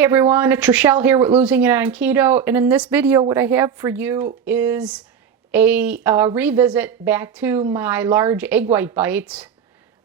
Hey everyone, it's Rochelle here with Losing It on Keto, and in this video what I have for you is a revisit back to my large egg white bites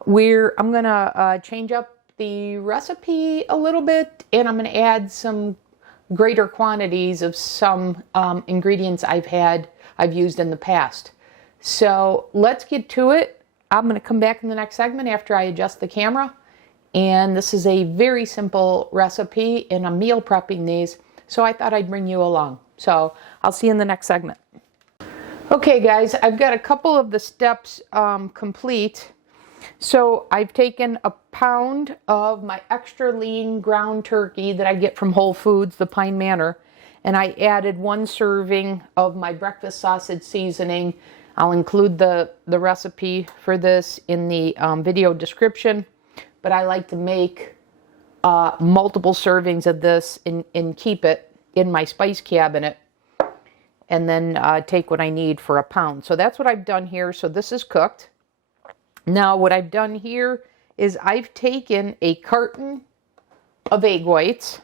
where I'm going to change up the recipe a little bit, and I'm going to add some greater quantities of some ingredients I've used in the past. So let's get to it. I'm going to come back in the next segment after I adjust the camera. And this is a very simple recipe, and I'm meal prepping these, so I thought I'd bring you along. So I'll see you in the next segment. Okay guys, I've got a couple of the steps complete. So I've taken a pound of my extra lean ground turkey that I get from Whole Foods, the Pine Manor, and I added 1 serving of my breakfast sausage seasoning. I'll include the recipe for this in the video description. But I like to make multiple servings of this and keep it in my spice cabinet, and then take what I need for a pound. So that's what I've done here. So this is cooked. Now what I've done here is I've taken a carton of egg whites,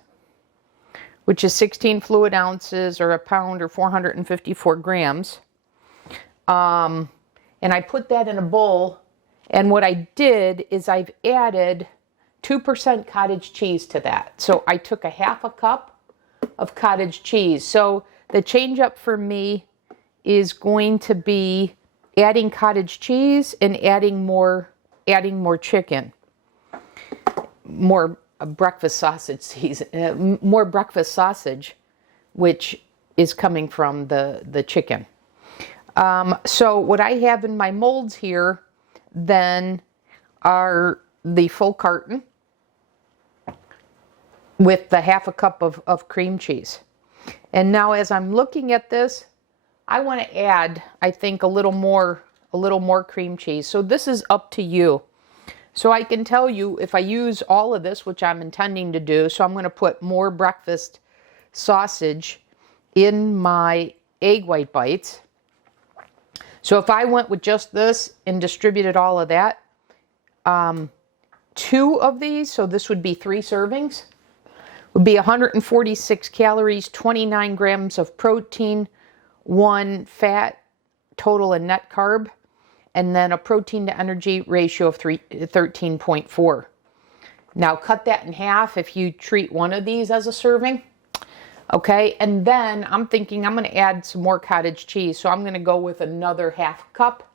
which is 16 fluid ounces or a pound or 454 grams. And I put that in a bowl. And what I did is I've added 2% cottage cheese to that. So I took a half a cup of cottage cheese. So the change up for me is going to be adding cottage cheese and adding more chicken, more breakfast sausage more breakfast sausage, which is coming from the chicken. So what I have in my molds here then are the full carton with the half a cup of cream cheese. And now as I'm looking at this, I want to add, I think, a little more cream cheese. So this is up to you. So I can tell you if I use all of this, which I'm intending to do, so I'm going to put more breakfast sausage in my egg white bites. So if I went with just this and distributed all of that, 2 of these, so this would be 3 servings, would be 146 calories, 29 grams of protein, 1 fat, total and net carb, and then a protein to energy ratio of 13.4. Now cut that in half if you treat one of these as a serving. Okay, and then I'm thinking I'm going to add some more cottage cheese. So I'm going to go with another half cup.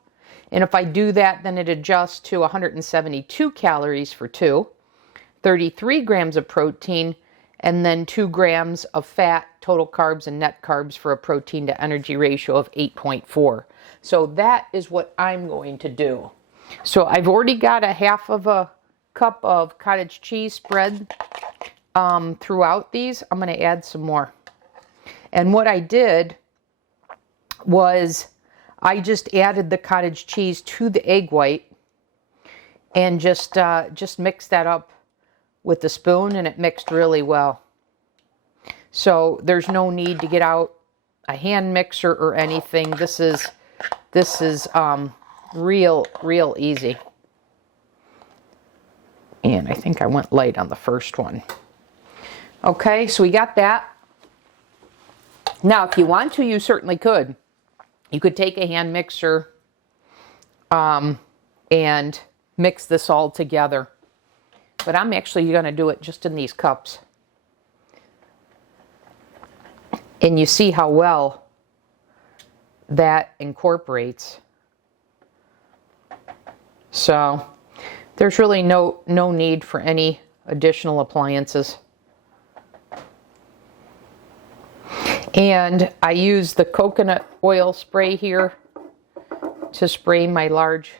And if I do that, then it adjusts to 172 calories for 2, 33 grams of protein, and then 2 grams of fat, total carbs, and net carbs for a protein to energy ratio of 8.4. So that is what I'm going to do. So I've already got a half of a cup of cottage cheese spread throughout these. I'm going to add some more. And what I did was I just added the cottage cheese to the egg white and just mixed that up with the spoon, and it mixed really well. So there's no need to get out a hand mixer or anything. This is real easy. And I think I went light on the first one. Okay, so we got that. Now, if you want to, you certainly could. You could take a hand mixer and mix this all together. But I'm actually going to do it just in these cups. And you see how well that incorporates. So there's really no need for any additional appliances. And I use the coconut oil spray here to spray my large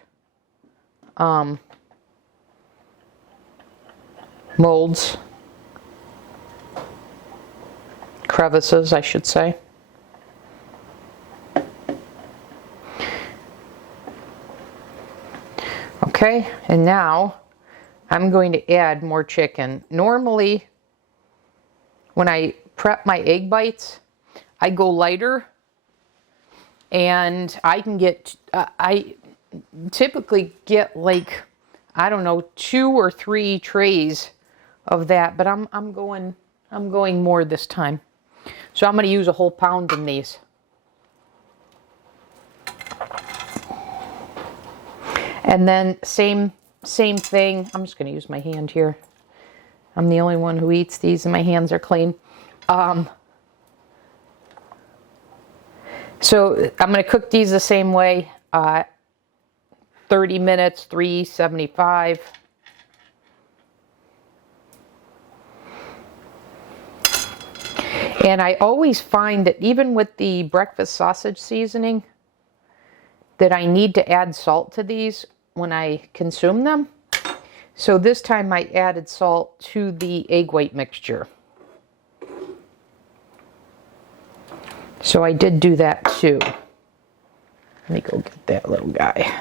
molds, crevices, I should say. Okay, and now I'm going to add more chicken. Normally, when I prep my egg bites, I go lighter, and I can get, I typically get like, I don't know, 2 or 3 trays of that, but I'm going I'm going more this time. So I'm going to use a whole pound in these. And then same thing. I'm just going to use my hand here. I'm the only one who eats these and my hands are clean. So I'm going to cook these the same way. 30 minutes, 375. And I always find that even with the breakfast sausage seasoning, that I need to add salt to these when I consume them. So this time I added salt to the egg white mixture. So I did do that too. Let me go get that little guy.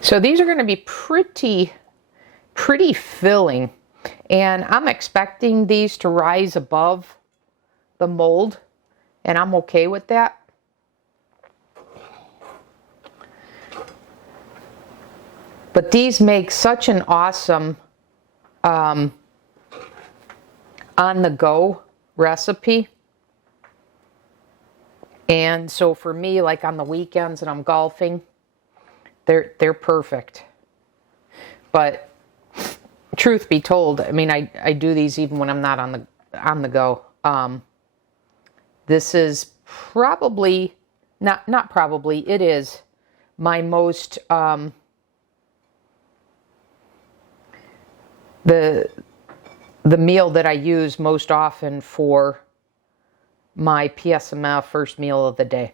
So these are going to be pretty filling. And I'm expecting these to rise above the mold. And I'm okay with that. But these make such an awesome on-the-go recipe. And so for me, like on the weekends and I'm golfing, they're perfect. But truth be told, I mean, I do these even when I'm not on the go. This is probably not probably, it is my most the meal that I use most often for my PSMF first meal of the day.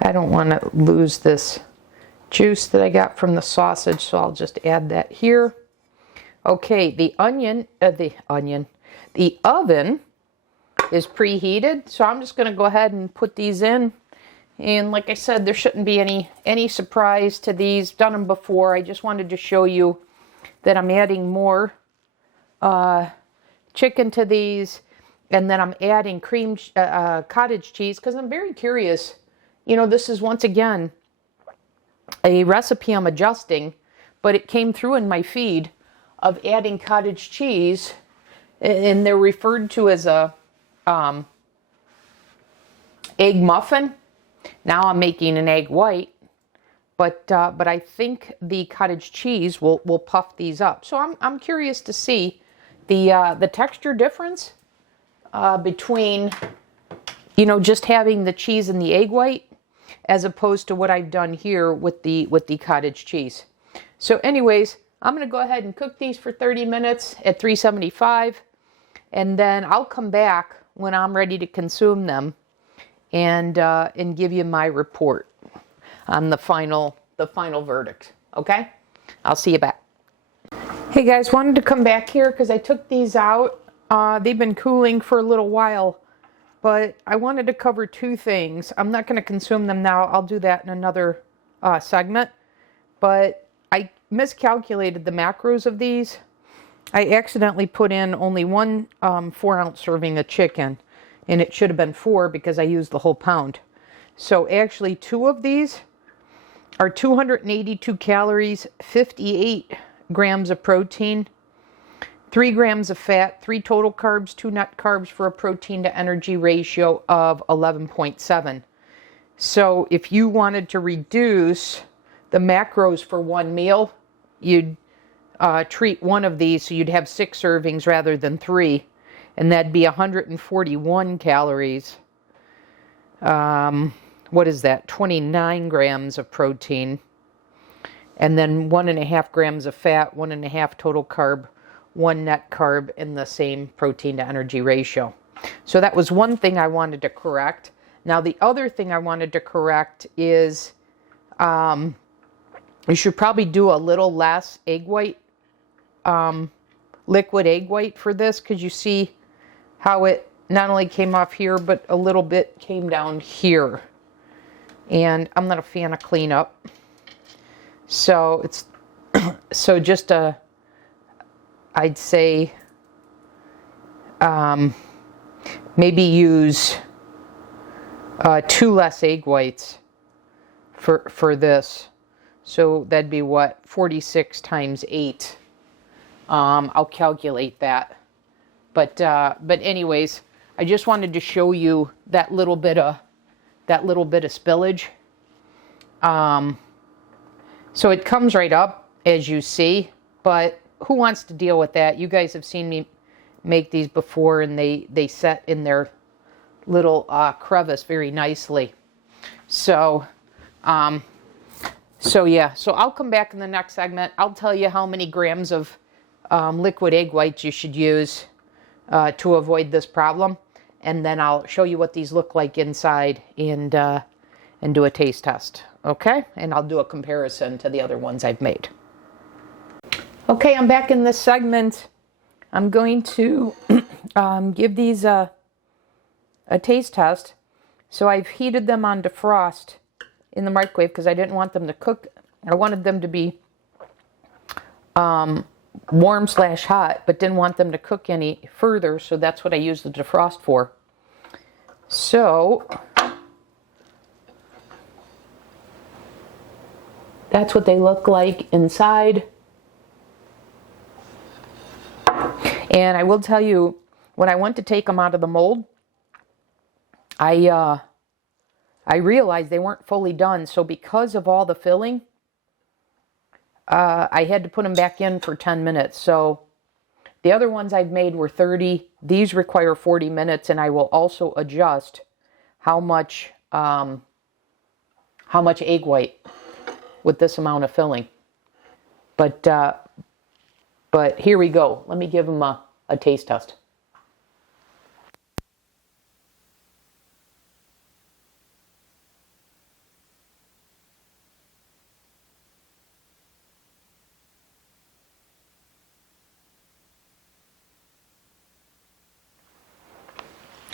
I don't want to lose this juice that I got from the sausage, so I'll just add that here. Okay, the oven is preheated, so I'm just going to go ahead and put these in. And like I said, there shouldn't be any surprise to these. Done them before. I just wanted to show you that I'm adding more chicken to these, and then I'm adding cream cottage cheese because I'm very curious. You know, this is once again a recipe I'm adjusting, but it came through in my feed of adding cottage cheese, and they're referred to as a egg muffin. Now I'm making an egg white, but I think the cottage cheese will puff these up. So I'm curious to see the texture difference between, you know, just having the cheese and the egg white, as opposed to what I've done here with the cottage cheese. So anyways, I'm going to go ahead and cook these for 30 minutes at 375, and then I'll come back when I'm ready to consume them and give you my report on the final verdict. Okay? I'll see you back. Hey guys, wanted to come back here because I took these out. They've been cooling for a little while, but I wanted to cover two things. I'm not going to consume them now. I'll do that in another segment. But I miscalculated the macros of these. I accidentally put in only one 4-ounce serving of chicken, and it should have been 4 because I used the whole pound. So actually 2 of these are 282 calories, 58 grams of protein, 3 grams of fat, 3 total carbs, 2 net carbs, for a protein to energy ratio of 11.7. So if you wanted to reduce the macros for one meal, you'd treat one of these, so you'd have 6 servings rather than 3, and that'd be 141 calories. What is that? 29 grams of protein, and then 1.5 grams of fat, 1.5 total carb, 1 net carb, in the same protein to energy ratio. So that was one thing I wanted to correct. Now the other thing I wanted to correct is you should probably do a little less egg white, liquid egg white for this, because you see how it not only came off here, but a little bit came down here. And I'm not a fan of cleanup. So it's, so just I'd say maybe use 2 less egg whites for this. So that'd be what, 46 times 8. I'll calculate that. But anyways, I just wanted to show you that little bit of spillage. So it comes right up, as you see, but who wants to deal with that? You guys have seen me make these before, and they set in their little crevice very nicely. So yeah, so I'll come back in the next segment. I'll tell you how many grams of liquid egg whites you should use to avoid this problem, and then I'll show you what these look like inside and do a taste test. Okay, and I'll do a comparison to the other ones I've made. Okay, I'm back in this segment. I'm going to give these a taste test. So I've heated them on defrost in the microwave because I didn't want them to cook. I wanted them to be warm/hot, but didn't want them to cook any further, so that's what I used the defrost for. So that's what they look like inside. And I will tell you, when I went to take them out of the mold, I realized they weren't fully done. So because of all the filling, I had to put them back in for 10 minutes. So the other ones I've made were 30. These require 40 minutes, and I will also adjust how much egg white with this amount of filling. But here we go. Let me give them a taste test.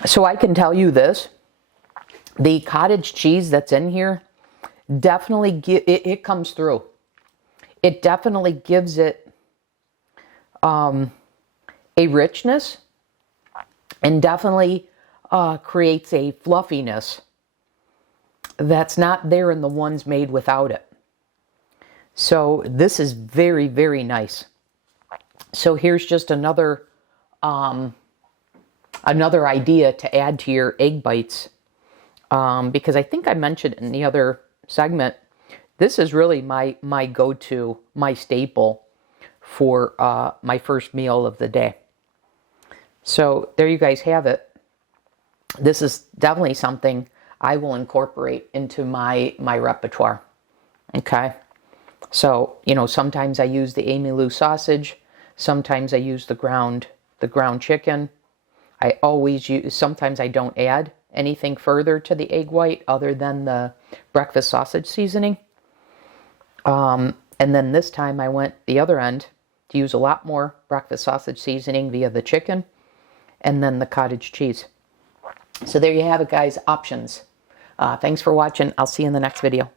So I can tell you this, the cottage cheese that's in here definitely it comes through. It definitely gives it a richness, and definitely creates a fluffiness that's not there in the ones made without it. So this is very, very nice. So here's just another idea to add to your egg bites, because I think I mentioned in the other segment, this is really my go-to, my staple for my first meal of the day. So there you guys have it. This is definitely something I will incorporate into my repertoire. Okay, so sometimes I use the Amy Lou sausage, sometimes I use the ground chicken. I always use, sometimes I don't add anything further to the egg white other than the breakfast sausage seasoning. And then this time I went the other end to use a lot more breakfast sausage seasoning via the chicken and then the cottage cheese. So there you have it, guys. Options. Thanks for watching. I'll see you in the next video.